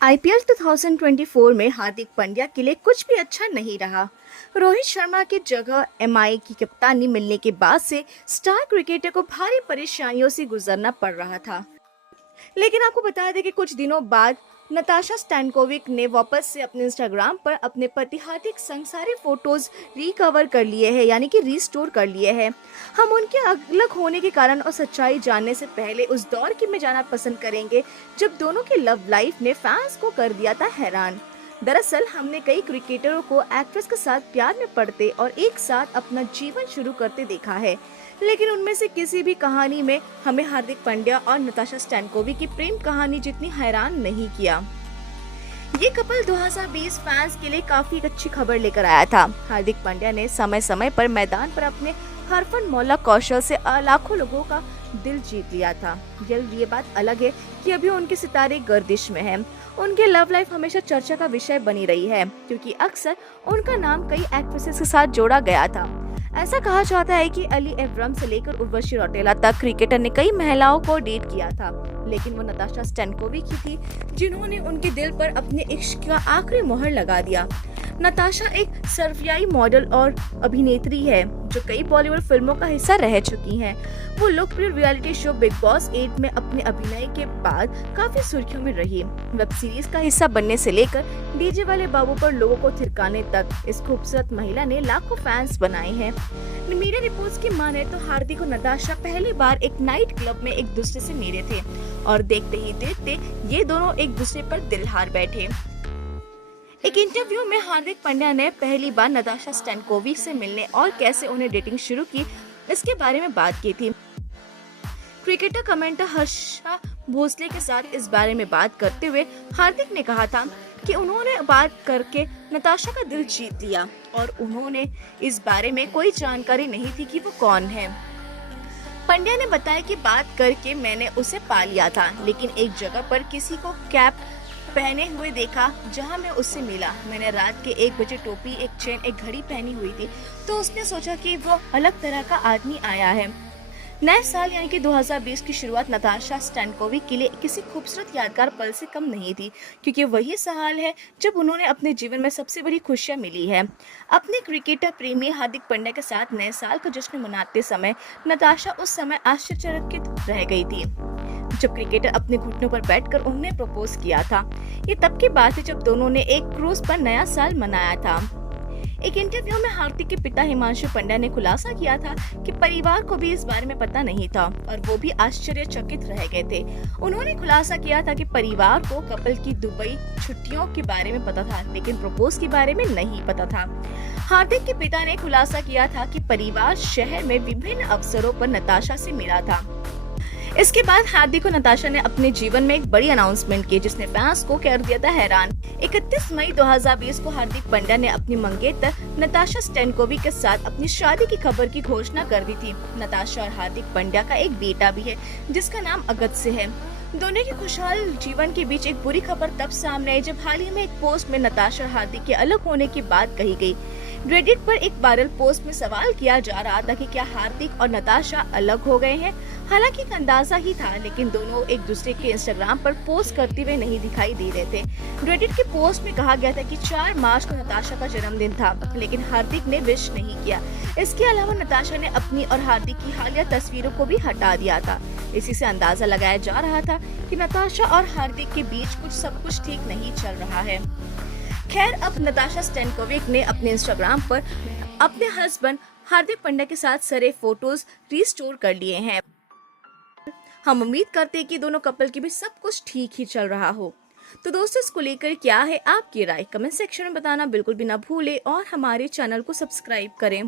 IPL 2024 में हार्दिक पांड्या के लिए कुछ भी अच्छा नहीं रहा। रोहित शर्मा की जगह एमआई की कप्तानी मिलने के बाद से स्टार क्रिकेटर को भारी परेशानियों से गुजरना पड़ रहा था। लेकिन आपको बता दें कि कुछ दिनों बाद नताशा स्टैनकोविक ने वापस से अपने इंस्टाग्राम पर अपने पति हार्दिक संग सारे फोटोज रिकवर कर लिए हैं, यानी कि रिस्टोर कर लिए हैं। हम उनके अलग होने के कारण और सच्चाई जानने से पहले उस दौर की में जाना पसंद करेंगे जब दोनों की लव लाइफ ने फैंस को कर दिया था हैरान। दरअसल हमने कई क्रिकेटरों को एक्ट्रेस के साथ प्यार में पड़ते और एक साथ अपना जीवन शुरू करते देखा है, लेकिन उनमें से किसी भी कहानी में हमें हार्दिक पांड्या और नताशा स्टैनकोविक की प्रेम कहानी जितनी हैरान नहीं किया। ये कपल 2020 फैंस के लिए काफी अच्छी खबर लेकर आया था। हार्दिक पांड्या ने समय समय पर मैदान पर अपने हरफन मौला कौशल से लाखों लोगों का दिल जीत लिया था। ये बात अलग है कि अभी उनके सितारे गर्दिश में हैं। उनकी लव लाइफ हमेशा चर्चा का विषय बनी रही है, क्योंकि अक्सर उनका नाम कई एक्ट्रेसेस के साथ जोड़ा गया था। ऐसा कहा जाता है कि अली एब्राम से लेकर उर्वशी रौटेला तक क्रिकेटर ने कई महिलाओं को डेट किया था, लेकिन वो नताशा स्टैनकोविक ही थी जिन्होंने उनके दिल पर अपने इश्क का आखिरी मोहर लगा दिया। नताशा एक सर्बियाई मॉडल और अभिनेत्री है जो कई बॉलीवुड फिल्मों का हिस्सा रह चुकी हैं। वो लोकप्रिय रियलिटी शो बिग बॉस 8 में अपने अभिनय के बाद काफी सुर्खियों में रही। वेब सीरीज का हिस्सा बनने से लेकर डीजे वाले बाबू पर लोगों को थिरकाने तक इस खूबसूरत महिला ने लाखों फैंस बनाए हैं। मीडिया रिपोर्ट्स की माने तो हार्दिक और नताशा पहली बार एक नाइट क्लब में एक दूसरे से मिले थे और देखते ही देखते ये दोनों एक दूसरे पर दिल हार बैठे। एक इंटरव्यू में हार्दिक पांड्या ने पहली बार नताशा स्टैनकोविक से मिलने और कैसे उन्हें डेटिंग शुरू की इसके बारे में बात की थी। क्रिकेटर कमेंटर हर्षा भोसले के साथ इस बारे में बात करते हुए हार्दिक ने कहा था कि उन्होंने बात करके नताशा का दिल जीत लिया और उन्होंने इस बारे में कोई जानकारी नहीं थी कि वो कौन है। पांड्या ने बताया कि बात करके मैंने उसे पा लिया था, लेकिन एक जगह पर किसी को कैप पहने हुए देखा जहां मैं उससे मिला। मैंने रात के 1 बजे टोपी, एक चेन, एक घड़ी पहनी हुई थी, तो उसने सोचा कि वो अलग तरह का आदमी आया है। नए साल यानी कि 2020 की शुरुआत नताशा स्टैनकोविक के लिए किसी खूबसूरत यादगार पल से कम नहीं थी, क्योंकि वही साल है जब उन्होंने अपने जीवन में सबसे बड़ी खुशियां मिली है। अपने क्रिकेटर प्रेमी हार्दिक पांड्या के साथ नए साल का जश्न मनाते समय नताशा उस समय आश्चर्यचकित रह गई थी जब क्रिकेटर अपने घुटनों पर बैठकर उन्हें प्रपोज किया था। ये तब की बात है जब दोनों ने एक क्रूज पर नया साल मनाया था। एक इंटरव्यू में हार्दिक के पिता हिमांशु पांड्या ने खुलासा किया था कि परिवार को भी इस बारे में पता नहीं था और वो भी आश्चर्यचकित रह गए थे। उन्होंने खुलासा किया था कि परिवार को कपल की दुबई छुट्टियों के बारे में पता था, लेकिन प्रपोज के बारे में नहीं पता था। हार्दिक के पिता ने खुलासा किया था कि परिवार शहर में विभिन्न अवसरों पर नताशा से मिला था। इसके बाद हार्दिक और नताशा ने अपने जीवन में एक बड़ी अनाउंसमेंट की जिसने फैंस को कर दिया था हैरान। 31 मई 2020 को हार्दिक पांड्या ने अपनी मंगेतर नताशा स्टैनकोविक के साथ अपनी शादी की खबर की घोषणा कर दी थी। नताशा और हार्दिक पांड्या का एक बेटा भी है जिसका नाम अगत्य है। दोनों के खुशहाल जीवन के बीच एक बुरी खबर तब सामने आई जब हाल ही में एक पोस्ट में नताशा और हार्दिक के अलग होने की बात कही गई। रेडिट पर एक वायरल पोस्ट में सवाल किया जा रहा था कि क्या हार्दिक और नताशा अलग हो गए हैं। हालांकि एक अंदाजा ही था, लेकिन दोनों एक दूसरे के इंस्टाग्राम पर पोस्ट करते हुए नहीं दिखाई दे रहे थे। रेडिट के पोस्ट में कहा गया था कि 4 मार्च को नताशा का जन्मदिन था, लेकिन हार्दिक ने विश नहीं किया। इसके अलावा नताशा ने अपनी और हार्दिक की हालिया तस्वीरों को भी हटा दिया था। इसी से अंदाजा लगाया जा रहा था कि नताशा और हार्दिक के बीच सब कुछ ठीक नहीं चल रहा है। खैर, अब नताशा स्टैनकोविक ने अपने इंस्टाग्राम पर अपने हस्बैंड हार्दिक पांड्या के साथ सारे फोटोज रिस्टोर कर लिए हैं। हम उम्मीद करते हैं कि दोनों कपल के बीच सब कुछ ठीक ही चल रहा हो। तो दोस्तों, इसको लेकर क्या है आपकी राय, कमेंट सेक्शन में बताना बिल्कुल भी ना भूले और हमारे चैनल को सब्सक्राइब करें।